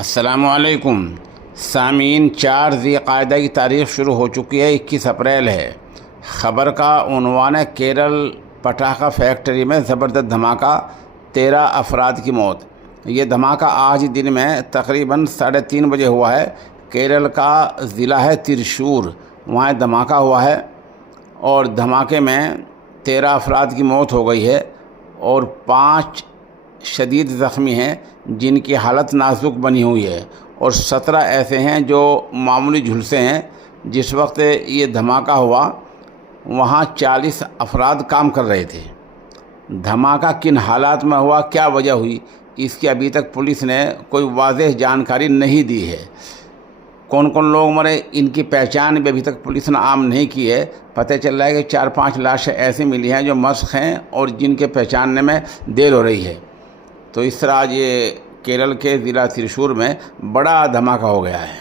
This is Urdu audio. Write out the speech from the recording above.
السلام علیکم سامعین، 4 ذی قعدہ کی تاریخ شروع ہو چکی ہے، 21 اپریل ہے۔ خبر کا عنوان ہے کیرل پٹاخہ فیکٹری میں زبردست دھماکہ، 13 افراد کی موت۔ یہ دھماکہ آج دن میں تقریباً 3:30 بجے ہوا ہے۔ کیرل کا ضلع ہے ترشور، وہاں دھماکہ ہوا ہے اور دھماکے میں 13 افراد کی موت ہو گئی ہے اور 5 شدید زخمی ہیں جن کی حالت نازک بنی ہوئی ہے اور 17 ایسے ہیں جو معمولی جھلسے ہیں۔ جس وقت یہ دھماکہ ہوا وہاں 40 افراد کام کر رہے تھے۔ دھماکہ کن حالات میں ہوا، کیا وجہ ہوئی، اس کی ابھی تک پولیس نے کوئی واضح جانکاری نہیں دی ہے۔ کون کون لوگ مرے، ان کی پہچان بھی ابھی تک پولیس نے عام نہیں کی ہے۔ پتہ چل رہا ہے کہ 4-5 لاشیں ایسی ملی ہیں جو مسخ ہیں اور جن کے پہچاننے میں دیر ہو رہی ہے۔ تو اس طرح آج یہ کیرل کے ضلع ترشور میں بڑا دھماکہ ہو گیا ہے۔